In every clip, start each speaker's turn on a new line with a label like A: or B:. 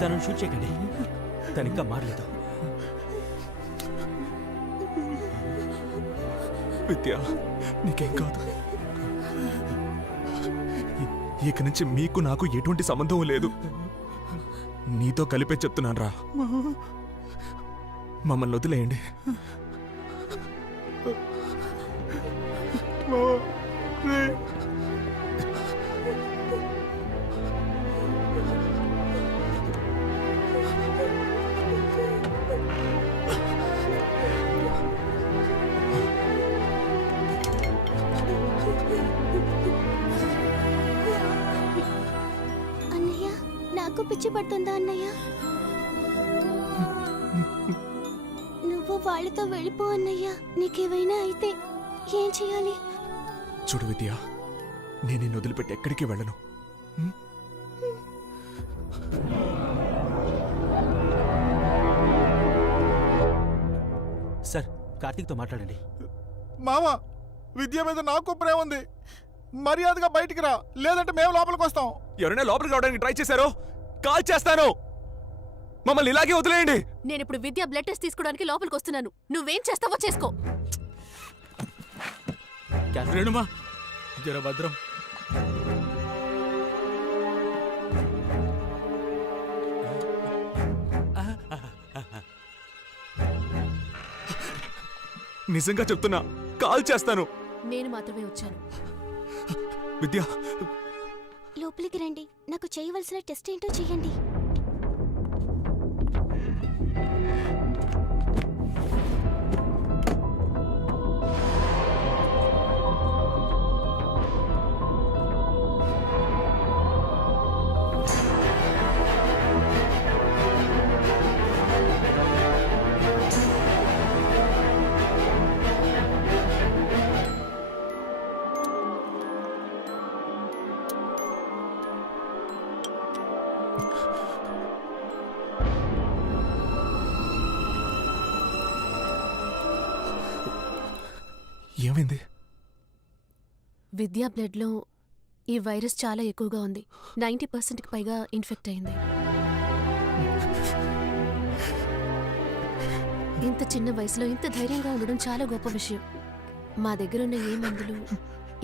A: తనను షూట్ చేయకండి. తను ఇంకా మారలేదు.
B: విద్య నీకేం కాదు. ఇక నుంచి మీకు నాకు ఎటువంటి సంబంధం లేదు. నీతో కలిపే చెప్తున్నాను రా మమ్మల్ని వదిలేయండి.
C: పిచ్చి పడుతుందా అన్నయ్య? నువ్వు వాళ్ళతో వెళ్ళిపో అన్నయ్య. నీకేమైనా అయితే ఏం చేయాలి?
B: చూడు విద్య నేను నిన్ను వదిలిపెట్టి ఎక్కడికి వెళ్ళను?
A: సార్ కార్తీక్తో మాట్లాడండి.
D: మామ విద్య మీద నాకు ప్రేమ ఉంది. మర్యాదగా బయటికి రా లేదంటే మేము లోపలికి వస్తాం
B: ఎవరైనా లోపలికి రావడానికి ట్రై చేశారో? కాల్ చేస్తాను. మమ్మల్ని ఇలాగే వదిలేయండి.
E: నేను ఇప్పుడు విద్య బ్లడ్ టెస్ట్ తీసుకోవడానికి లోపలికి వస్తున్నాను నువ్వేం చేస్తావో చేసుకో.
D: రేణుమా జర భద్రం.
B: నిజంగా చెప్తున్నా కాల్ చేస్తాను.
E: నేను మాత్రమే వచ్చాను.
B: విద్య
C: లోపలికి రండి. నాకు చేయవలసిన టెస్ట్ ఏంటో చేయండి.
B: ఏమైంది?
E: విద్యా బ్లడ్లో ఈ వైరస్ చాలా ఎక్కువగా ఉంది. నైంటీ పర్సెంట్కి పైగా ఇన్ఫెక్ట్ అయింది. ఇంత చిన్న వయసులో ఇంత ధైర్యంగా ఉండడం చాలా గొప్ప విషయం. మా దగ్గర ఉన్న ఏ మందులు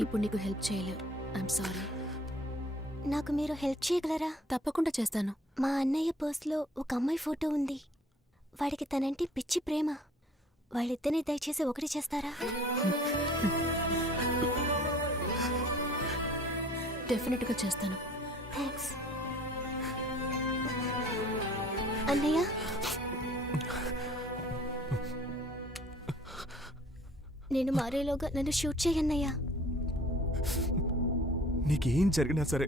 E: ఇప్పుడు నీకు హెల్ప్ చేయలేవు. ఐఎమ్ సారీ
C: నాకు మీరు హెల్ప్ చేయగలరా?
E: తప్పకుండా చేస్తాను.
C: మా అన్నయ్య పర్స్లో ఒక అమ్మాయి ఫోటో ఉంది. వాడికి తనంటే పిచ్చి ప్రేమ. వాళ్ళిద్దరిని దయచేసి ఒకటి చేస్తారా?
E: డెఫినెట్గా చేస్తాను.
C: థ్యాంక్స్ అన్నయ్య? నేను మారేలోగా నన్ను షూట్ చేయన్నయ్యా
B: నీకేం జరిగినా సరే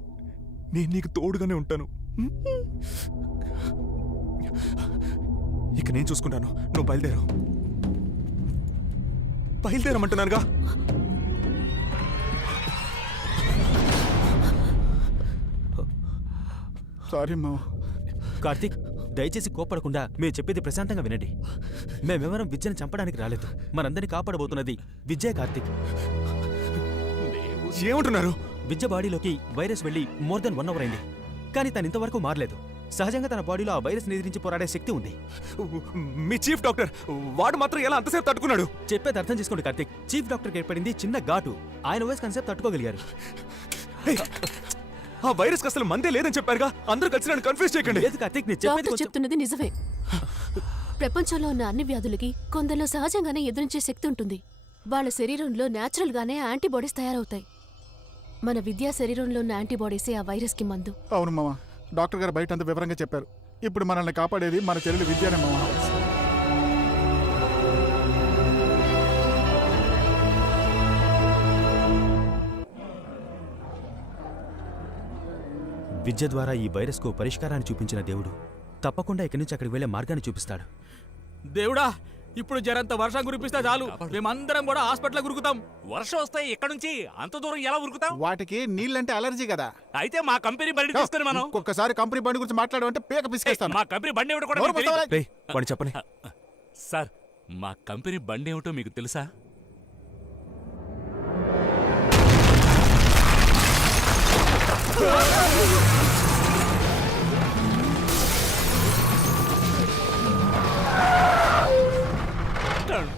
B: నేను నీకు తోడుగానే ఉంటాను? ఇక నేను చూసుకుంటాను. నువ్వు బయలుదేరు. బయలుదేరమంటున్నానుగా.
D: సారీ మామ
A: కార్తీక్ దయచేసి కోపడకుండా మేము చెప్పేది ప్రశాంతంగా వినండి. మేమెవరం విద్యను చంపడానికి రాలేదు. మనందరినీ కాపాడబోతున్నది విద్య కార్తీక్.
B: ఏమంటున్నారు?
A: విద్య బాడీలోకి వైరస్ వెళ్ళి మోర్ దెన్ వన్ అవర్ అయింది. కానీ తను ఇంతవరకు మారలేదు. సహజంగా తన బాడీలో ఆ వైరస్ ఎదిరించి పోరాడే శక్తి ఉంది.
B: మీ చీఫ్ డాక్టర్ వాడు మాత్రం ఎలా అంతసేపు తట్టుకున్నాడు?
A: చెప్పేది అర్థం చేసుకోండి కార్తీక్. చీఫ్ డాక్టర్కి ఏర్పడింది చిన్న ఘాటు. ఆయన వాయిస్ కన్సెప్ట్ తట్టుకోగలిగారు.
B: ఆ వైరస్ అసలు మందే లేదని చెప్పారుగా? అందరూ కలిసి నన్ను కన్ఫ్యూజ్ చేయకండి.
A: లేదు కార్తీక్ నేను చెప్పేది
E: డాక్టర్
A: కొంచెం-
E: చెప్తున్నది నిజమే. ప్రపంచంలో ఉన్న అన్ని వ్యాధులకి కొందరిలో సహజంగానే ఎదురించే శక్తి ఉంటుంది. వాళ్ళ శరీరంలో న్యాచురల్ గానే యాంటీబాడీస్ తయారవుతాయి. మన విద్యా శరీరంలో ఉన్న యాంటీబాడీసే ఆ వైరస్కి మందు.
D: అవును మామ. డాక్టర్ గారు బయట అంత వివరంగా చెప్పారు. ఇప్పుడు మనల్ని కాపాడేది మన చెల్లెలు విద్యనే మామ.
A: విద్య ద్వారా ఈ వైరస్కు పరిష్కారాన్ని చూపించిన దేవుడు తప్పకుండా ఇక్కడి నుంచి అక్కడికి వెళ్ళే మార్గాన్ని చూపిస్తాడు.
F: దేవుడా ఇప్పుడు జరంత వర్షం కురిపిస్తే చాలు. మేమందరం కూడా హాస్పిటల్ గురుకుతాం
G: వర్షం వస్తే ఇక్కడ నుంచి అంత దూరం ఎలా ఉరుకుతాం?
D: వాటికి నీళ్ళంటే అలర్జీ కదా.
G: అయితే మా కంపెనీ బండి తీసుకుని మనం
D: ఒక్కసారి కంపెనీ బండి గురించి మాట్లాడమంటే పేక
G: ఏయ్,
D: పిసికేస్తాను.
G: మా కంపెనీ బండి ఇవ్వడం కూడా
B: చెప్పని
G: సార్ మా కంపెనీ బండి ఏమిటో మీకు తెలుసా?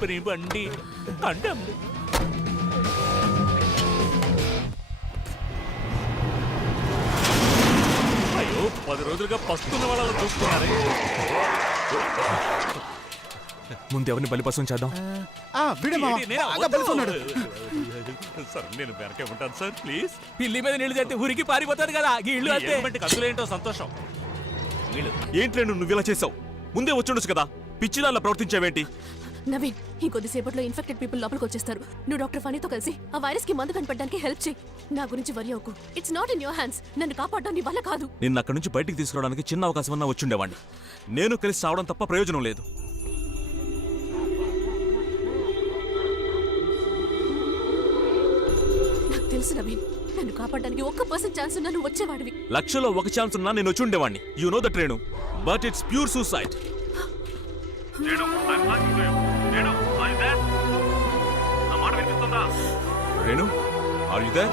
G: కంపెనీ బండి అడ్డం అయ్యో పది రోజులుగా పస్తున్న వాళ్ళని చూస్తున్నారే.
B: ముందు ఎవరిని బలిపసం చేద్దాం.
G: ఏంటి. సార్ నేను వెనకే ఉంటాను సార్ ప్లీజ్.
F: పిల్లి మీద నీళ్ళు తెస్తే ఉరికి పారిపోతాడు కదా ఈ ఇల్లు అంతే.
G: ఎటువంటి కందులేంటో సంతోషం. వీళ్ళు.
H: ఏంట్రే నువ్వు ఇలా చేసావు? ముందే వచ్చుండొచ్చు కదా? పిచ్చిదాల్లా ప్రవర్తించావేంటి?
E: నవీన్ ఇంకొద్దిసేపట్లో ఇన్ఫెక్టెడ్ పీపుల్ లోపలికి వచ్చేస్తారు. నువ్వు డాక్టర్ ఫనీతో కలిసి ఆ వైరస్కి మందు కనిపెట్టడానికి హెల్ప్ చేయి. నా గురించి వరి అవ్వకు. It's not in your hands నన్ను కాపాడడం నీ వల్ల కాదు.
H: నిన్న అక్కడి నుంచి బయటికి తీసుకురావడానికి చిన్న అవకాశం అన్నా వచ్చుండేవాడిని నేను కలిసి రావడం తప్ప ప్రయోజనం లేదు.
E: నాకు తెలుసు నవీన్ నన్ను కాపాడడానికి ఒక్క పర్సెంట్ ఛాన్స్ ఉన్నా నువ్వు వచ్చేవాడివి.
H: లక్షలో ఒక ఛాన్స్ ఉన్నా నేను వచ్చి ఉండేవాడిని you know that Renu but it's pure suicide Renu are you there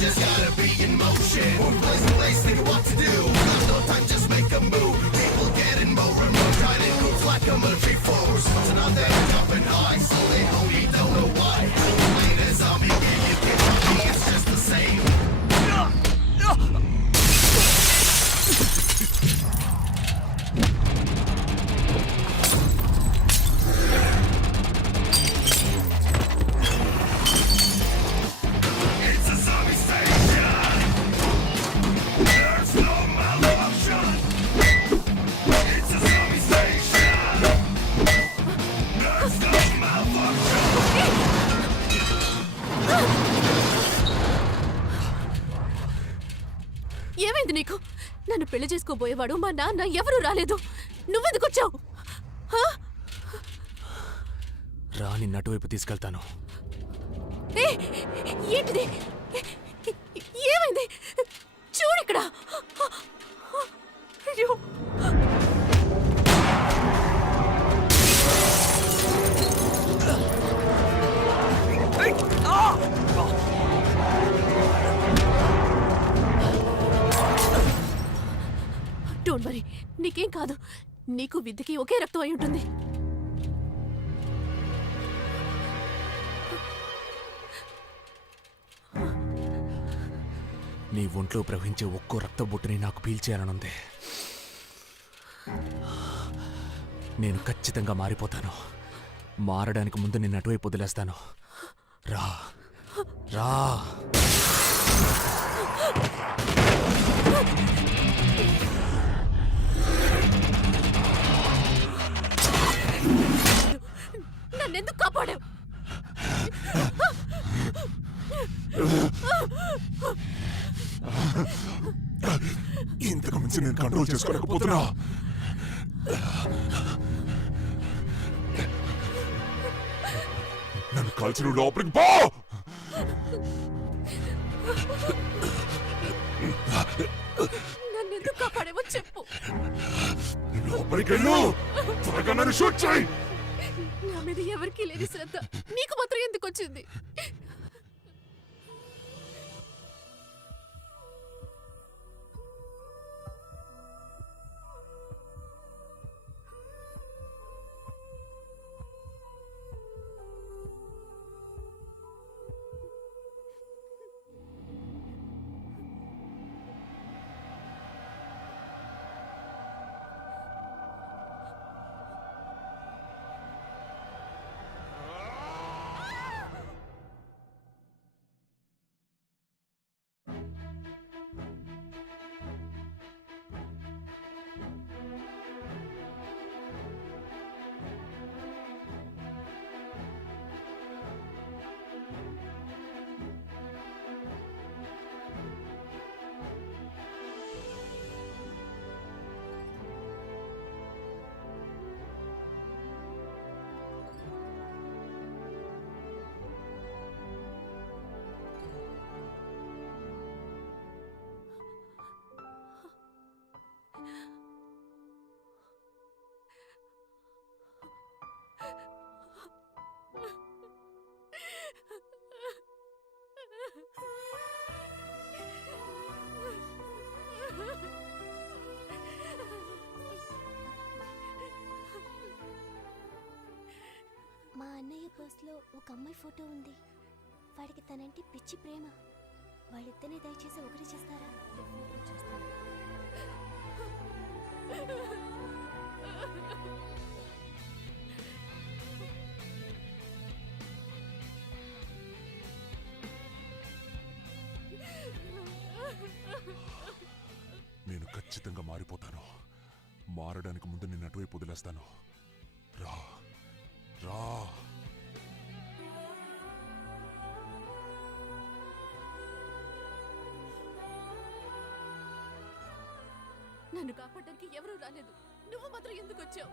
D: just gotta be
I: in motion.
D: One place,
I: place,
D: think of what to do. No time, just make a move.
E: ఏమైంది నీకు? నన్ను పెళ్ళి చేసుకోబోయేవాడు మా నాన్న ఎవరూ రాలేదు. నువ్వెందుకు వచ్చావు?
B: రా నిన్ను అటువైపు తీసుకెళ్తాను.
E: ఏ, ఏంటిది? ఏమైంది? చూడిక్కడ అయ్యో. నీకేం కాదు. నీకు విద్యకి ఒకే రక్తం అయి ఉంటుంది.
B: నీ ఒంట్లో ప్రవహించే ఒక్కో రక్త బొట్టుని నాకు పీల్చేయాలనుంది. నేను ఖచ్చితంగా మారిపోతాను. మారడానికి ముందు నిన్ను అటువైపు వదిలేస్తాను. రా. రా.
E: నన్నెందుకు కాపాడావు?
B: ఇంతకు మించి నేను కంట్రోల్ చేసుకోలేకపోతున్నా. నన్ను కాల్చిన లోపలికి పో!
E: కాపాడావో చెప్పు.
B: లోపలికి వెళ్ళు త్వరగా నన్ను షూట్ చేయి.
E: నా మీద ఎవరికీ లేని శ్రద్ధ. నీకు మాత్రం ఎందుకు వచ్చింది?
C: క్లాస్లో ఒక అమ్మాయి ఫోటో ఉంది. వాడికి తనంటే పిచ్చి ప్రేమ. వాళ్ళిద్దరిని దయచేసి ఒకటి చేస్తారా?
J: నేను ఖచ్చితంగా మారిపోతాను. మారడానికి ముందు నిన్ను అటువైపు వదిలేస్తాను. రా. రా.
E: నన్ను కాపాడడానికి ఎవరూ రాలేదు. నువ్వు మాత్రం ఎందుకు వచ్చావు?